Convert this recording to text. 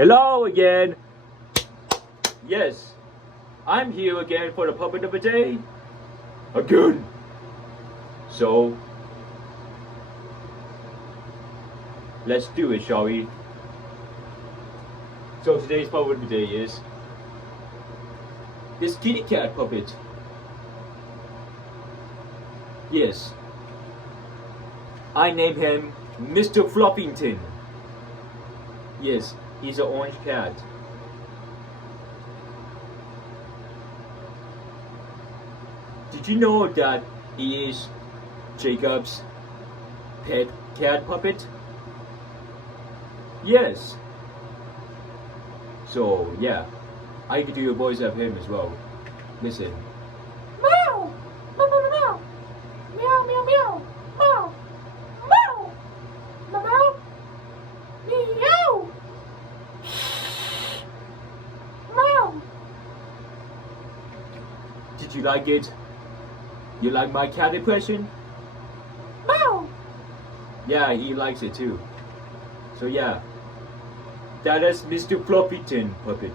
Hello again. Yes, I'm here again for the puppet of the day. Again. So, let's do it, shall we? So today's puppet of the day is this kitty cat puppet. Yes, I named him Mr. Fluffington. Yes, he's an orange cat. Did you know that he is Jacob's pet cat puppet? Yes. So yeah, I could do a voice of him as well. Listen. Meow! Meow, meow, meow! Meow, meow, meow! Meow! Meow! Meow! Meow! Meow! Did you like it? You like my cat impression? Meow! Yeah, he likes it too. So yeah, that is Mr. Fluffington puppet.